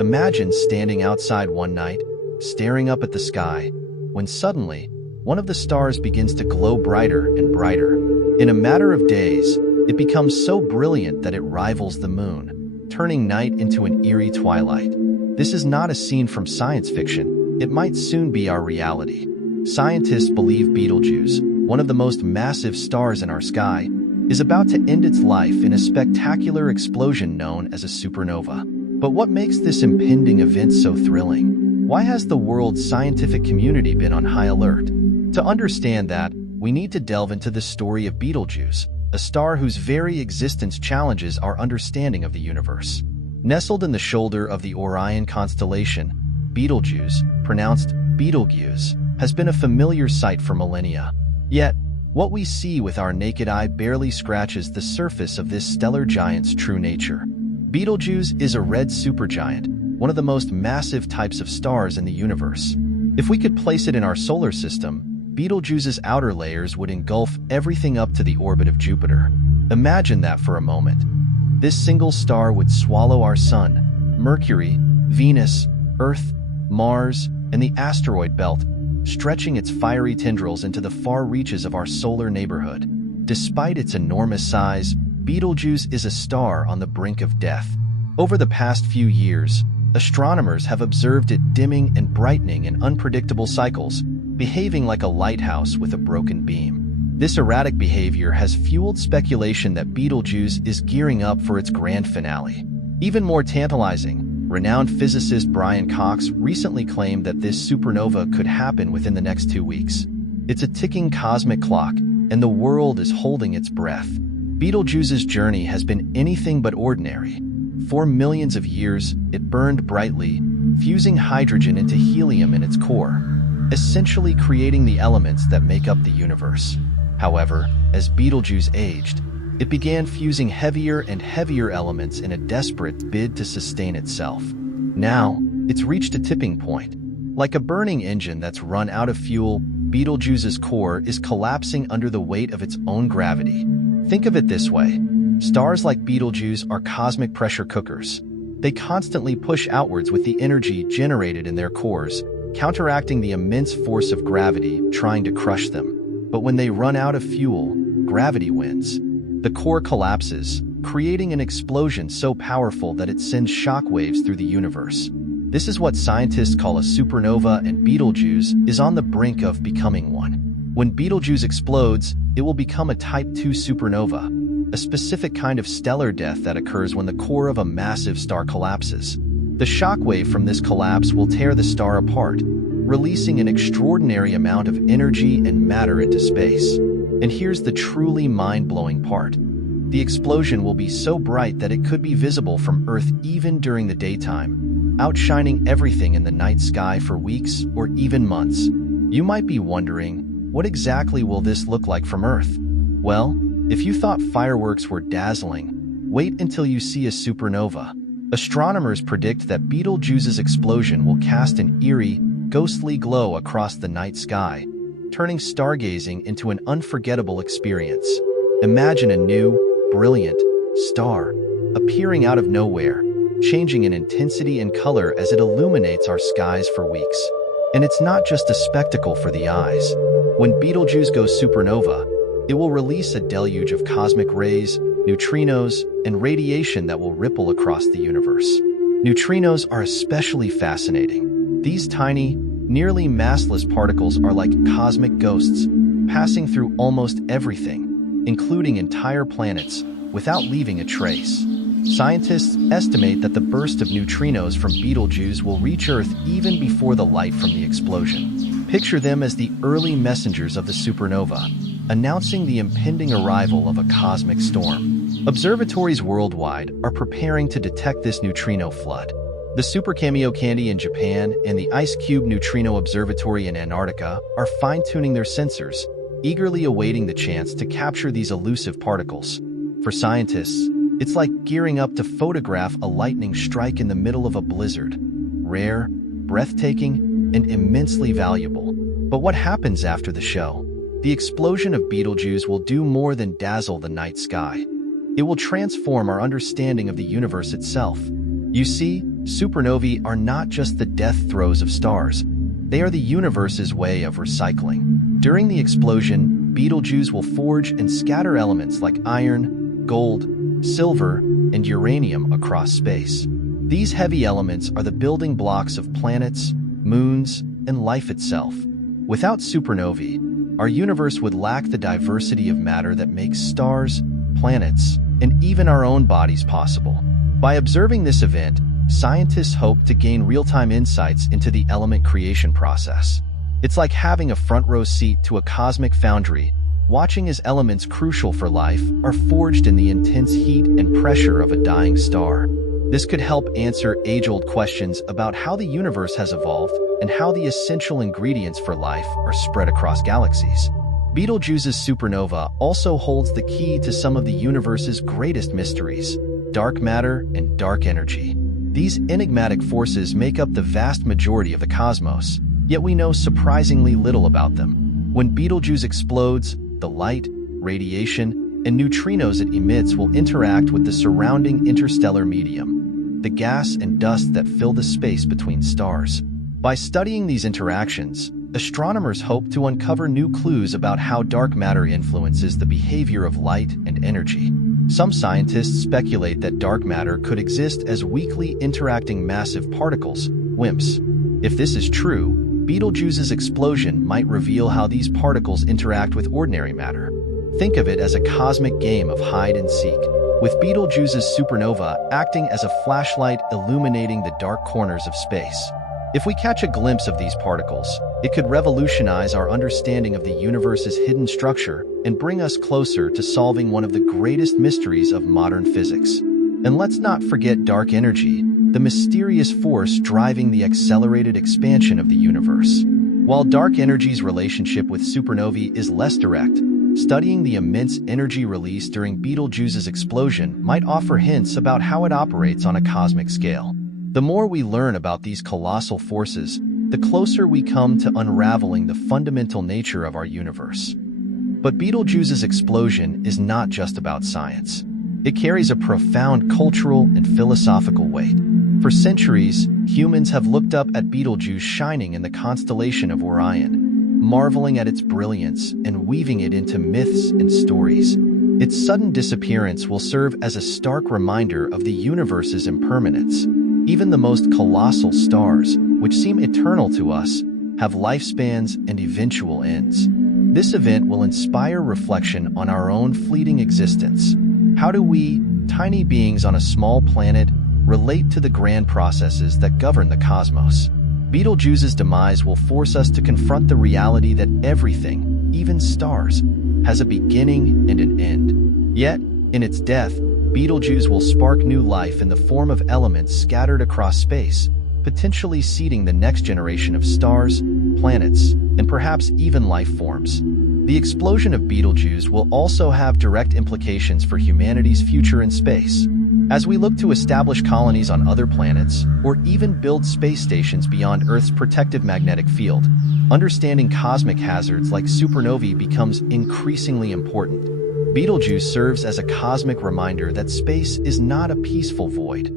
Imagine standing outside one night, staring up at the sky, when suddenly, one of the stars begins to glow brighter and brighter. In a matter of days, it becomes so brilliant that it rivals the moon, turning night into an eerie twilight. This is not a scene from science fiction. It might soon be our reality. Scientists believe Betelgeuse, one of the most massive stars in our sky, is about to end its life in a spectacular explosion known as a supernova. But what makes this impending event so thrilling? Why has the world's scientific community been on high alert? To understand that, we need to delve into the story of Betelgeuse, a star whose very existence challenges our understanding of the universe. Nestled in the shoulder of the Orion constellation, Betelgeuse, pronounced Betelgeuse, has been a familiar sight for millennia. Yet, what we see with our naked eye barely scratches the surface of this stellar giant's true nature. Betelgeuse is a red supergiant, one of the most massive types of stars in the universe. If we could place it in our solar system, Betelgeuse's outer layers would engulf everything up to the orbit of Jupiter. Imagine that for a moment. This single star would swallow our Sun, Mercury, Venus, Earth, Mars, and the asteroid belt, stretching its fiery tendrils into the far reaches of our solar neighborhood. Despite its enormous size, Betelgeuse is a star on the brink of death. Over the past few years, astronomers have observed it dimming and brightening in unpredictable cycles, behaving like a lighthouse with a broken beam. This erratic behavior has fueled speculation that Betelgeuse is gearing up for its grand finale. Even more tantalizing, renowned physicist Brian Cox recently claimed that this supernova could happen within the next 2 weeks. It's a ticking cosmic clock, and the world is holding its breath. Betelgeuse's journey has been anything but ordinary. For millions of years, it burned brightly, fusing hydrogen into helium in its core, essentially creating the elements that make up the universe. However, as Betelgeuse aged, it began fusing heavier and heavier elements in a desperate bid to sustain itself. Now, it's reached a tipping point. Like a burning engine that's run out of fuel, Betelgeuse's core is collapsing under the weight of its own gravity. Think of it this way. Stars like Betelgeuse are cosmic pressure cookers. They constantly push outwards with the energy generated in their cores, counteracting the immense force of gravity trying to crush them. But when they run out of fuel, gravity wins. The core collapses, creating an explosion so powerful that it sends shockwaves through the universe. This is what scientists call a supernova, and Betelgeuse is on the brink of becoming one. When Betelgeuse explodes, it will become a Type II supernova, a specific kind of stellar death that occurs when the core of a massive star collapses. The shockwave from this collapse will tear the star apart, releasing an extraordinary amount of energy and matter into space. And here's the truly mind-blowing part. The explosion will be so bright that it could be visible from Earth even during the daytime, outshining everything in the night sky for weeks or even months. You might be wondering, what exactly will this look like from Earth? Well, if you thought fireworks were dazzling, wait until you see a supernova. Astronomers predict that Betelgeuse's explosion will cast an eerie, ghostly glow across the night sky, turning stargazing into an unforgettable experience. Imagine a new, brilliant star appearing out of nowhere, changing in intensity and color as it illuminates our skies for weeks. And it's not just a spectacle for the eyes. When Betelgeuse goes supernova, it will release a deluge of cosmic rays, neutrinos, and radiation that will ripple across the universe. Neutrinos are especially fascinating. These tiny, nearly massless particles are like cosmic ghosts, passing through almost everything, including entire planets, without leaving a trace. Scientists estimate that the burst of neutrinos from Betelgeuse will reach Earth even before the light from the explosion. Picture them as the early messengers of the supernova, announcing the impending arrival of a cosmic storm. Observatories worldwide are preparing to detect this neutrino flood. The Super Kamiokande in Japan and the Ice Cube Neutrino Observatory in Antarctica are fine-tuning their sensors, eagerly awaiting the chance to capture these elusive particles. For scientists, it's like gearing up to photograph a lightning strike in the middle of a blizzard. Rare, breathtaking, and immensely valuable. But what happens after the show? The explosion of Betelgeuse will do more than dazzle the night sky. It will transform our understanding of the universe itself. You see, supernovae are not just the death throes of stars. They are the universe's way of recycling. During the explosion, Betelgeuse will forge and scatter elements like iron, gold, silver, and uranium across space. These heavy elements are the building blocks of planets, moons, and life itself. Without supernovae, our universe would lack the diversity of matter that makes stars, planets, and even our own bodies possible. By observing this event, scientists hope to gain real-time insights into the element creation process. It's like having a front-row seat to a cosmic foundry, watching as elements crucial for life are forged in the intense heat and pressure of a dying star. This could help answer age-old questions about how the universe has evolved and how the essential ingredients for life are spread across galaxies. Betelgeuse's supernova also holds the key to some of the universe's greatest mysteries: dark matter and dark energy. These enigmatic forces make up the vast majority of the cosmos, yet we know surprisingly little about them. When Betelgeuse explodes, the light, radiation, and neutrinos it emits will interact with the surrounding interstellar medium, the gas and dust that fill the space between stars. By studying these interactions, astronomers hope to uncover new clues about how dark matter influences the behavior of light and energy. Some scientists speculate that dark matter could exist as weakly interacting massive particles, WIMPs. If this is true, Betelgeuse's explosion might reveal how these particles interact with ordinary matter. Think of it as a cosmic game of hide and seek, with Betelgeuse's supernova acting as a flashlight illuminating the dark corners of space. If we catch a glimpse of these particles, it could revolutionize our understanding of the universe's hidden structure and bring us closer to solving one of the greatest mysteries of modern physics. And let's not forget dark energy, the mysterious force driving the accelerated expansion of the universe. While dark energy's relationship with supernovae is less direct, studying the immense energy release during Betelgeuse's explosion might offer hints about how it operates on a cosmic scale. The more we learn about these colossal forces, the closer we come to unraveling the fundamental nature of our universe. But Betelgeuse's explosion is not just about science. It carries a profound cultural and philosophical weight. For centuries, humans have looked up at Betelgeuse shining in the constellation of Orion, marveling at its brilliance and weaving it into myths and stories. Its sudden disappearance will serve as a stark reminder of the universe's impermanence. Even the most colossal stars, which seem eternal to us, have lifespans and eventual ends. This event will inspire reflection on our own fleeting existence. How do we, tiny beings on a small planet, relate to the grand processes that govern the cosmos? Betelgeuse's demise will force us to confront the reality that everything, even stars, has a beginning and an end. Yet, in its death, Betelgeuse will spark new life in the form of elements scattered across space, potentially seeding the next generation of stars, planets, and perhaps even life forms. The explosion of Betelgeuse will also have direct implications for humanity's future in space. As we look to establish colonies on other planets, or even build space stations beyond Earth's protective magnetic field, understanding cosmic hazards like supernovae becomes increasingly important. Betelgeuse serves as a cosmic reminder that space is not a peaceful void.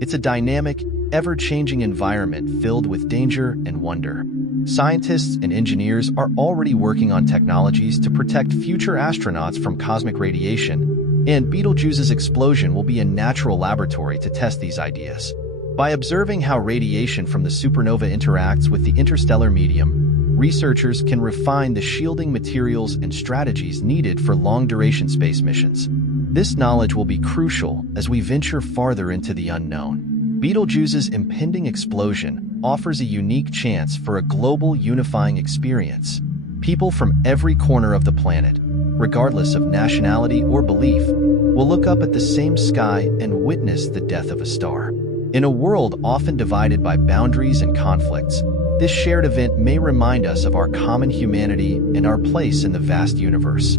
It's a dynamic, ever-changing environment filled with danger and wonder. Scientists and engineers are already working on technologies to protect future astronauts from cosmic radiation, and Betelgeuse's explosion will be a natural laboratory to test these ideas. By observing how radiation from the supernova interacts with the interstellar medium, researchers can refine the shielding materials and strategies needed for long-duration space missions. This knowledge will be crucial as we venture farther into the unknown. Betelgeuse's impending explosion offers a unique chance for a global unifying experience. People from every corner of the planet, regardless of nationality or belief, will look up at the same sky and witness the death of a star. In a world often divided by boundaries and conflicts, this shared event may remind us of our common humanity and our place in the vast universe.